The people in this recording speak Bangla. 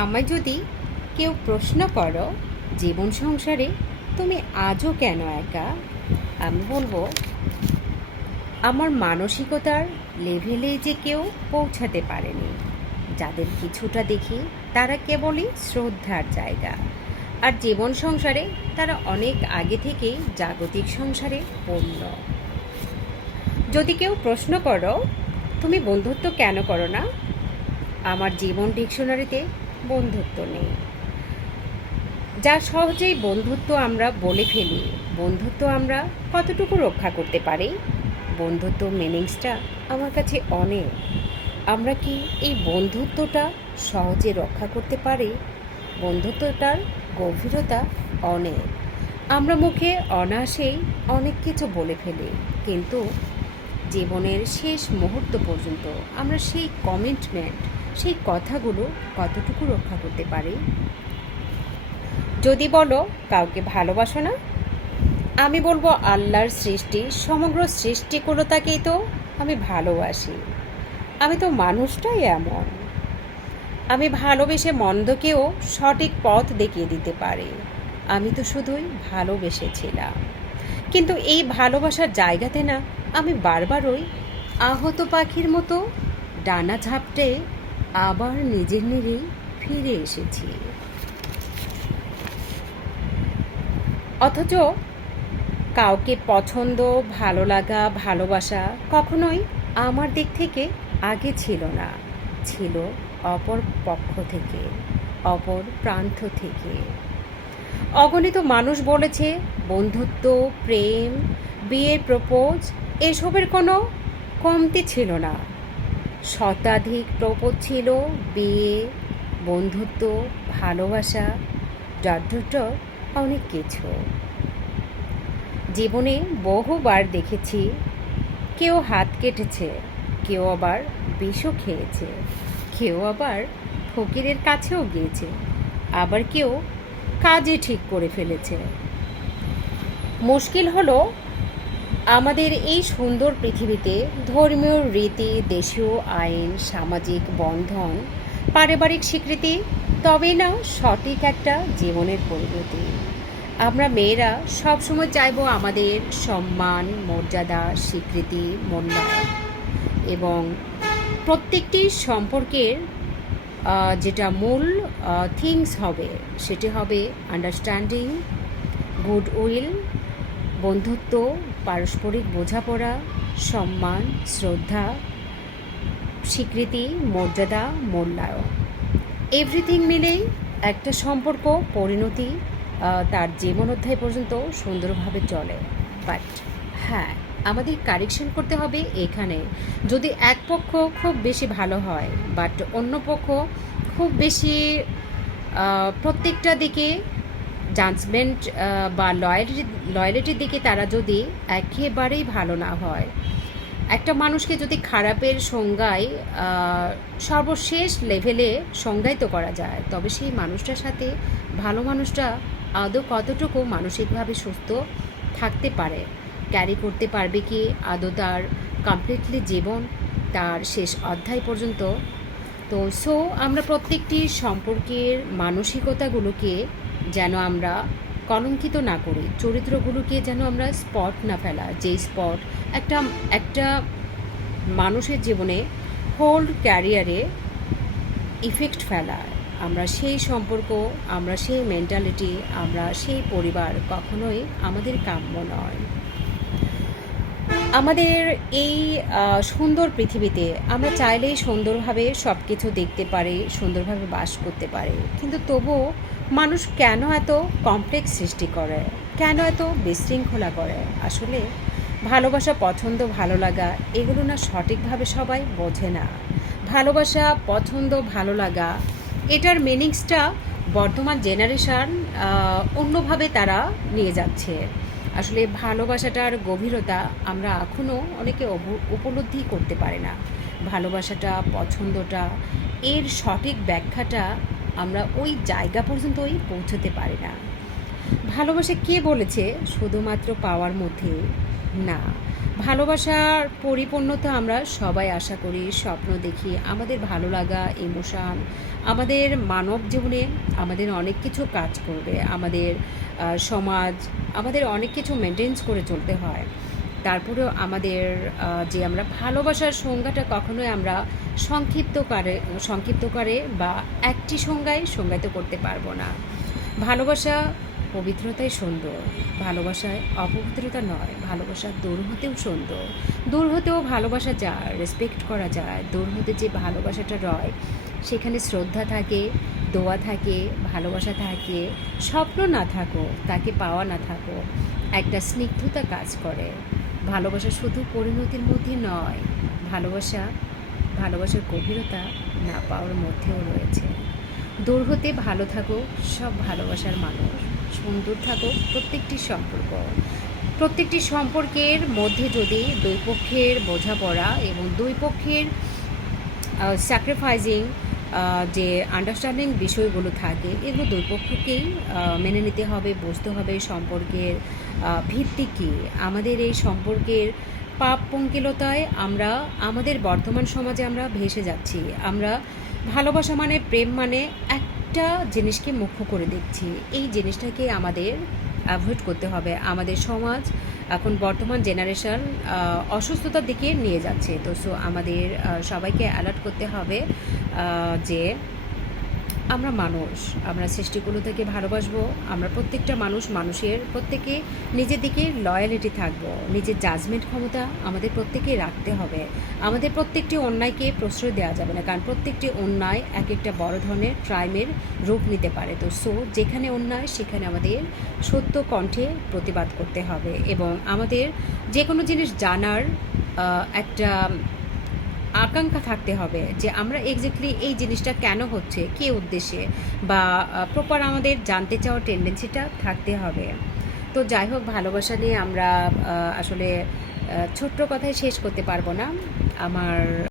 আমায় যদি কেউ প্রশ্ন করো জীবন সংসারে তুমি আজও কেন একা, আমি বলবো আমার মানসিকতার লেভেলে যে কেউ পৌঁছাতে পারেনি। যাদের কিছুটা দেখি তারা কেবলই শ্রদ্ধার জায়গা, আর জীবন সংসারে তারা অনেক আগে থেকেই জাগতিক সংসারে পূর্ণ। যদি কেউ প্রশ্ন করো তুমি বন্ধুত্ব কেন করো না, আমার জীবন ডিকশনারিতে বন্ধুত্ব নেই। যা সহজেই বন্ধুত্ব আমরা বলে ফেলি, বন্ধুত্ব আমরা কতটুকু রক্ষা করতে পারি, বন্ধুত্ব মিনিংসটা আমার কাছে অনেক। আমরা কি এই বন্ধুত্বটা সহজে রক্ষা করতে পারি? বন্ধুত্বটার গভীরতা অনেক। আমরা মুখে অনায়াসেই অনেক কিছু বলে ফেলি, কিন্তু জীবনের শেষ মুহূর্ত পর্যন্ত আমরা সেই কমিটমেন্ট, সেই কথাগুলো কতটুকু রক্ষা করতে পারি? যদি বলো কাউকে ভালোবাসো না, আমি বলবো আল্লাহর সৃষ্টি সমগ্র সৃষ্টিকুলতাকেই তো আমি ভালোবাসি। আমি তো মানুষটাই এমন। আমি ভালোবেসে মন্দকেও সঠিক পথ দেখিয়ে দিতে পারি। আমি তো শুধুই ভালোবেসেছিলাম, কিন্তু এই ভালোবাসার জায়গাতে না আমি বারবারই আহত পাখির মতো ডানা ঝাপটে আবার নিজের নিরেই ফিরে এসেছি। অথচ কাউকে পছন্দ, ভালো লাগা, ভালোবাসা কখনোই আমার দিক থেকে আগে ছিল না, ছিল অপর পক্ষ থেকে, অপর প্রান্ত থেকে। অগণিত মানুষ বলেছে বন্ধুত্ব, প্রেম, বিয়ের প্রপোজ এসবের কোনো কমতি ছিল না। শতাধিক প্রপোজ ছিল, বিয়ে, বন্ধুত্ব, ভালোবাসা, ডট অনেক কিছু। জীবনে বহুবার দেখেছি কেউ হাত কেটেছে, কেউ আবার বিষও খেয়েছে, কেউ আবার ফকিরের কাছেও গিয়েছে, আবার কেউ কাজে ঠিক করে ফেলেছে। মুশকিল হলো আমাদের এই সুন্দর পৃথিবীতে ধর্মীয় রীতি, দেশীয় আইন, সামাজিক বন্ধন, পারিবারিক স্বীকৃতি তবেই না সঠিক একটা জীবনের পরিণতি। আমরা মেয়েরা সবসময় চাইবো আমাদের সম্মান, মর্যাদা, স্বীকৃতি, মূল্যায়ন, এবং প্রত্যেকটি সম্পর্কের যেটা মূল থিংস হবে সেটি হবে আন্ডারস্ট্যান্ডিং, গুডউইল, বন্ধুত্ব, পারস্পরিক বোঝাপড়া, সম্মান, শ্রদ্ধা, স্বীকৃতি, মর্যাদা, মূল্যায়ন, এভরিথিং মিলেই একটা সম্পর্ক পরিণতি তার জীবন অধ্যায় পর্যন্ত সুন্দরভাবে চলে। বাট হ্যাঁ, আমাদের কারেকশন করতে হবে এখানে। যদি এক পক্ষ খুব বেশি ভালো হয় বাট অন্য পক্ষ খুব বেশি প্রত্যেকটা দিকে জাজমেন্ট বা লয়ালিটির দিকে তারা যদি একেবারেই ভালো না হয়, একটা মানুষকে যদি খারাপের সংজ্ঞায় সর্বশেষ লেভেলে সংজ্ঞায়িত করা যায়, তবে সেই মানুষটার সাথে ভালো মানুষটা আদৌ কতটুকু মানসিকভাবে সুস্থ থাকতে পারে, ক্যারি করতে পারবে কি আদৌ তার কমপ্লিটলি জীবন, তার শেষ অধ্যায় পর্যন্ত। তো আমরা প্রত্যেকটি সম্পর্কের মানসিকতাগুলোকে যেন আমরা কলঙ্কিত না করি, চরিত্রগুলোকে যেন আমরা স্পট না ফেলা, যেই স্পট একটা একটা মানুষের জীবনে হোল ক্যারিয়ারে ইফেক্ট ফেলা, আমরা সেই সম্পর্ক, আমরা সেই মেন্টালিটি, আমরা সেই পরিবার কখনোই আমাদের কাম্য নয়। আমাদের এই সুন্দর পৃথিবীতে আমরা চাইলেই সুন্দরভাবে সব কিছু দেখতে পারি, সুন্দরভাবে বাস করতে পারি, কিন্তু তবুও মানুষ কেন এত কমপ্লেক্স সৃষ্টি করে, কেন এত বিশৃঙ্খলা করে? আসলে ভালোবাসা, পছন্দ, ভালো লাগা এগুলো না সঠিকভাবে সবাই বোঝে না। ভালোবাসা, পছন্দ, ভালো লাগা এটার মিনিংসটা বর্তমান জেনারেশন অন্যভাবে তারা নিয়ে যাচ্ছে। আসলে ভালোবাসাটার গভীরতা আমরা এখনও অনেকে উপলব্ধি করতে পারি না। ভালোবাসাটা, পছন্দটা, এর সঠিক ব্যাখ্যাটা আমরা ওই জায়গা পর্যন্তই পৌঁছতে পারি না। ভালোবাসা কে বলেছে শুধুমাত্র পাওয়ার মধ্যে না, ভালোবাসার পরিপূর্ণতা আমরা সবাই আশা করি, স্বপ্ন দেখি। আমাদের ভালো লাগা, ইমোশন, আমাদের মানব জীবনে আমাদের অনেক কিছু কাজ করবে। আমাদের সমাজ, আমাদের অনেক কিছু মেনটেন্স করে চলতে হয়। তারপরেও আমাদের যে আমরা ভালোবাসার সংজ্ঞাটা কখনোই আমরা সংক্ষিপ্ত করে বা একটি সংজ্ঞায় সংজ্ঞায়িত করতে পারবো না। ভালোবাসা পবিত্রতাই সুন্দর, ভালোবাসায় অপবিত্রতা নয়। ভালোবাসা দূর হতেও সুন্দর, দূর হতেও ভালোবাসা যায়, রেসপেক্ট করা যায়। দূর হতে যে ভালোবাসাটা রয় সেখানে শ্রদ্ধা থাকে, দোয়া থাকে, ভালোবাসা থাকে। স্বপ্ন না থাকো, তাকে পাওয়া না থাকো, একটা স্নিগ্ধতা কাজ করে। ভালোবাসা শুধু পরিণতির মধ্যে নয়, ভালোবাসা ভালোবাসার গভীরতা না পাওয়ার মধ্যেও রয়েছে। দূর হতে ভালো থাকো সব ভালোবাসার মানুষ, সুন্দর থাকো প্রত্যেকটি সম্পর্ক। প্রত্যেকটি সম্পর্কের মধ্যে যদি দুই পক্ষের বোঝাপড়া এবং দুই পক্ষের স্যাক্রিফাইজিং যে আন্ডারস্ট্যান্ডিং বিষয়গুলো থাকে, এগুলো দুই পক্ষকেই মেনে নিতে হবে, বুঝতে হবে সম্পর্কের ভিত্তি কী। আমাদের এই সম্পর্কের পাপ পঙ্কিলতায় আমরা আমাদের বর্তমান সমাজে আমরা ভেসে যাচ্ছি। আমরা ভালোবাসা মানে, প্রেম মানে একটা জিনিসকে মুখ্য করে দেখছি। এই জিনিসটাকে আমাদের অ্যাভয়েড করতে হবে। আমাদের সমাজ এখন বর্তমান জেনারেশন অসুস্থতার দিকে নিয়ে যাচ্ছে। তো সো আমাদের সবাইকে অ্যালার্ট করতে হবে যে আমরা মানুষ, আমরা সৃষ্টিগুলো থেকে ভালোবাসবো। আমরা প্রত্যেকটা মানুষের প্রত্যেকে নিজের দিকে লয়ালিটি থাকবো। নিজের জাজমেন্ট ক্ষমতা আমাদের প্রত্যেকেই রাখতে হবে। আমাদের প্রত্যেকটি অন্যায়কে প্রশ্রয় দেওয়া যাবে না, কারণ প্রত্যেকটি অন্যায় এক একটা বড় ধরনের ক্রাইমের রূপ নিতে পারে। তো সো যেখানে অন্যায় সেখানে আমাদের সত্য কণ্ঠে প্রতিবাদ করতে হবে এবং আমাদের যে কোনো জিনিস জানার একটা আকাঙ্ক্ষা থাকতে হবে যে আমরা এক্স্যাক্টলি এই জিনিসটা কেন হচ্ছে, কী উদ্দেশ্যে, বা প্রপার আমাদের জানতে চাওয়ার টেন্ডেন্সিটা থাকতে হবে। তো যাই হোক, ভালোবাসা নিয়ে আমরা আসলে ছোট্ট কথায় শেষ করতে পারবো না। আমার